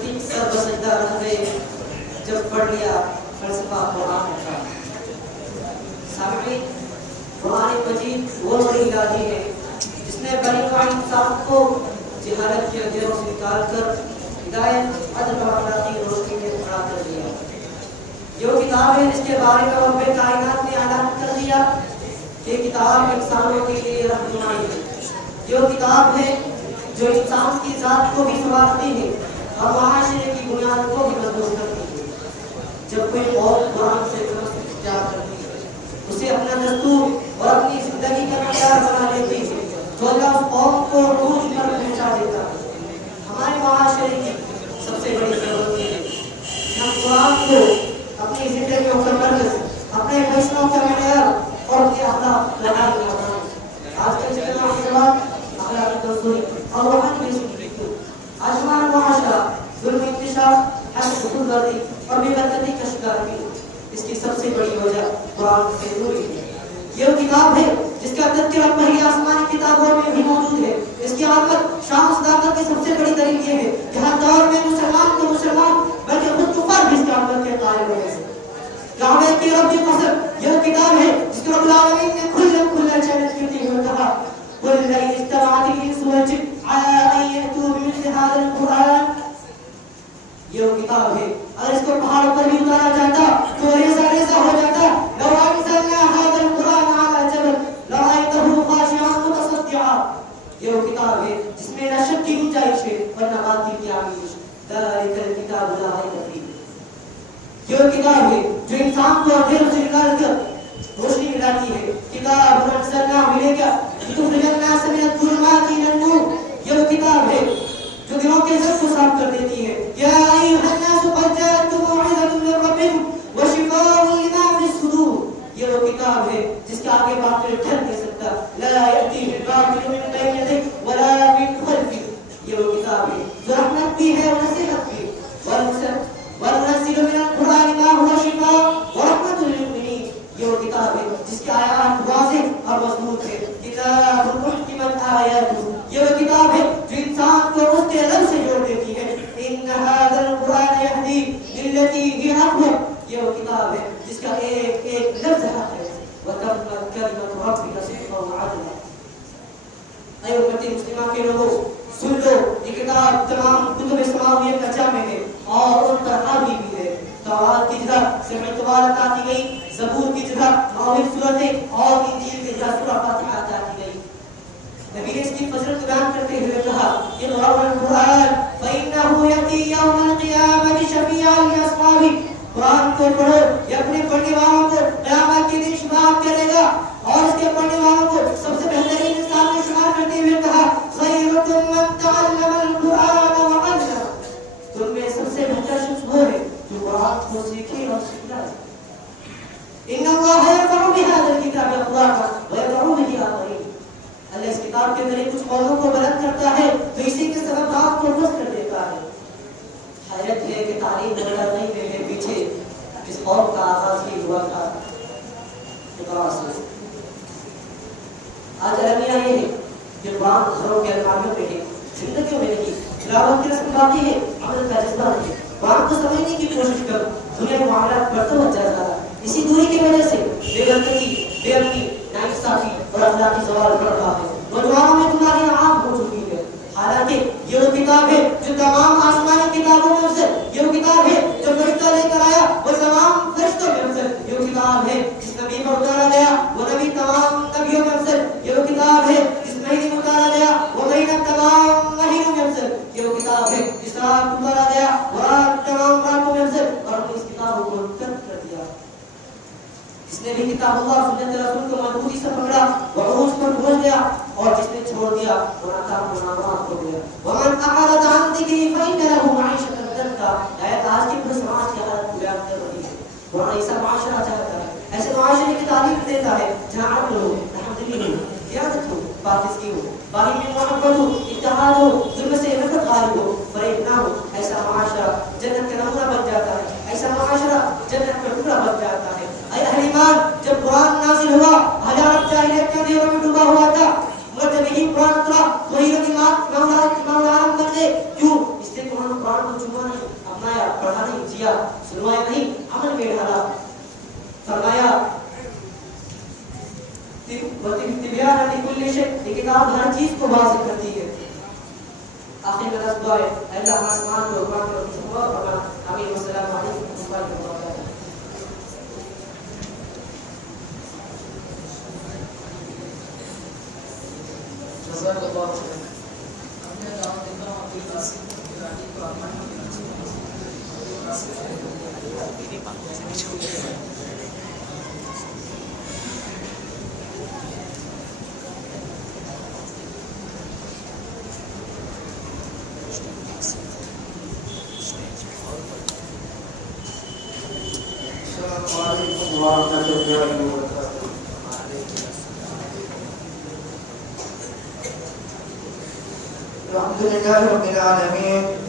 मुनाफिक सर बसजदा रह गए जब पढ़ लिया फलसफा कुरान का। सामईन, कुरान मजीद वो बड़ी इलाही है जिसने बनी नौ इंसान को जहालत के अंधेरों से निकाल कर हिदायत अदल और अखलाकी रोशनी में खड़ा कर दिया। जो किताब है जिसके बारे में रब्बे कायनात ने ऐलान कर दिया कि किताब इंसानों के लिए रहनुमाई है। जो किताब है जो इंसान की जात को भी संवारती है और माशरे की बुनियाद को भी मजबूत करती है। जब कोई कौम कुरान से इख्तियार करती है, उसे अपना दस्तूर और अपनी जिंदगी का मयार बना लेती है, तो अल्लाह उस कौम को रूज पर पहुंचा देता है। हमारे माशरे की सबसे बड़ी जरूरत है कि हम कुरान को अपनी जिंदगी में उतर अपने फैसलों के मयार और उसके अहकाम लगा दिया। आज के इज्तिमा के बाद अखलाकी दस्तूरी और रूहानी जिंदगी आज हमारा मुआशरा जुल्म, इंतशार, हसद, खुदगर्दी और बेबरकती का शिकार भी इसकी सबसे बड़ी वजह कुरान से दूरी है। ये किताब है जिसका तज़किरा पहली आसमानी किताबों में भी मौजूद है। इसकी आमद शान सदाकत की सबसे बड़ी दलील ये है कि हर दौर में मुसलमान को मुसलमान बल्कि खुद कुफार भी इसकी आमद के कायल हुए हैं। काबे की रब की कसम यह किताब है जिसको रब्बुल आलमीन ने खुल्ला चैलेंज करते हुए कहा कुल लइन इस्तमाअत इंसु वल जिन अला अन यअतू बिमिस्लि हाज़ल कुरान। यह किताब है अगर इसको पहाड़ों पर भी उतारा जाता तो रेज़ा हो जाता। लौ अंज़लना हाज़ल कुरान अला जबल लरअयतहु खाशिअन मुतसद्दिआ। यह किताब है जिसमें न शक की गुंजाइश है और न बातिल की आमिश। ज़ालिकल किताबु ला रैब फीह। यह किताब है जो इंसान को अंधेरों से निकाल कर रोशनी मिलाती है। किताब अंज़लनाहु इलैका लितुख़रिजन नास मिनज़ ज़ुलुमाति इलन नूर। यह किताब है जो दिलों के जख्म को साफ कर देती है। या अय्युहन नास क़द जाअतकुम मौइज़तुम मिन रब्बिकुम व शिफ़ाउन लिमा फ़िस सुदूर। यह किताब है जिसके आगे बातिल ठहर नहीं सकता। ला यअतीहि बातिलुन मिन बैनि यदैहि व ला मिन ख़ल्फ़िहि। यह किताब है जो रहमत भी है और नसीहत भी। वनुनज़्ज़िलु मिनल क़ुरआनि मा हुवा शिफ़ाअ व रहमतुल लिल मुमिनीन। यह किताब है जिसके आयात वाज़ेह और मज़बूत है। किताबुन उहकिमत आयातुहु। यह किताब है जो इंसान को उसके रब से जोड़ देती है। इन्न हाज़ल कुरान यहदी लिल्लती हिया अक़वम। यह किताब है जिसका एक एक लफ्ज़ हक है। व तम्मत कलिमतु रब्बिका सिद्क़न व अदला। ऐ उम्मत मुस्लिमा के लोगों, सुन लो, ये किताब तमाम कुतुब समाविया का जामे है और उन पर हावी भी है। तौरात की जगह सूरह तबारक आती गई, ज़बूर की जगह माविल सूरतें और इंजील की जगह सूरह फातिहा आती गई। नबी ने इसकी फज़ीलत बयान करते हुए कहा इक़राउल कुरान फ़इन्नहु यअती यौमल क़ियामति शफ़ीअन लिअस्हाबी। कुरान को पढ़ो, ये अपने पढ़ने वालों को क़यामत के दिन शफ़ाअत करेगा। और इसके पढ़ने वालों को सबसे बेहतरीन इंसान में शुमार करते हुए कहा ख़ैरुकुम मन तअल्लमल कुरान व अल्लम। तुम में सबसे बेहतर शख्स वो है जो कुरान को सीखे और सिखाए। इन्नल्लाह यरफ़अु बिहाज़ल किताबि अक़वामन व यदअउ बिही आख़रीन। अल्लाह इस किताब के जरिए कुछ कौमों को बुलंद करता है तो इसी के सबब बात को बुलंद कर देता है। हैरत है कि तारीख नजर नहीं देने पीछे इस कौम का आगाज ही हुआ था इक़रा से। आज अलमिया ये है कि कुरान घरों के अलमारियों पे है, जिंदगियों में नहीं। तिलावत की रस्म बाकी है, अमल का जज्बा नहीं। कुरान को समझने की कोशिश करो, दुनिया में मामलात बढ़ता हुआ जा रहा है। इसी दूरी की वजह से बेबरकती, बेअमनी, नाइंसाफी और अखलाकी सवाल बढ़ रहा है। नौजवानों में तुम्हारी आम हो चुकी है। हालांकि ये किताब है जो तमाम आसमानी किताबों में अफजल, ये किताब है जो फरिश्ता लेकर आया वो तमाम फरिश्तों में अफजल, ये किताब है जिस नबी पर उतारा गया वो नबी तमाम नबियों में अफजल, ये किताब है जिस महीने में उतारा गया वो महीना तमाम महीनों में अफजल, ये किताब है जिस रात उतारा गया वो रात तमाम रातों में अफजल। और हमने इस किताब को तर्क कर दिया। जिसने भी किताब अल्लाह सुन्नत रसूल को मजबूती से पकड़ा वो उस पर पहुंच गया और जिसने छोड़ दिया वो नाकाम हो गया। वमन अअरद अन ज़िक्री फ़इन्न लहु मईशतन दंका। आयत आज की पूरे समाज की हालत बयान कर रही है। वो ऐसा माशरा चाहता है, ऐसे माशरे की तारीफ देता है जहां अमन हो, तहम्मुल हो, क़यादत हो, पाकिज़गी हो, बाही में मोहब्बत हो, इत्तेहाद हो, जुल्म से नफरत गालिब हो, फरेब ना हो। ऐसा माशरा जन्नत का नमूना बन जाता है, ऐसा माशरा जन्नत का टुकड़ा बन जाता है। ऐ अहले ईमान, जब कुरान नाज़िल हुआ हज़ारों जाहिलियत के अंधेरों में डूबा हुआ था, मगर जब यही कुरान उतरा वही ईमान मौलाना बन गए। क्यों? इसलिए कुरान को छुपा नहीं کیا، سنوائے نہیں عمل میں ڈالا. فرمایا تبیان لکل شیء، یہ کتاب ہر چیز کو واضح کرتی ہے. آخر میں دعا ہے اللہ آسمان کو قرآن کو سبحان اللہ. آمین. السلام علیکم ورحمۃ اللہ وبرکاتہ. جزاک اللہ خیر. میں دعوت دیتا ہوں عبد القاسم ایرانی کو آمین. السلام علیکم ورحمۃ اللہ وبرکاتہ. الحمد للہ رب العالمین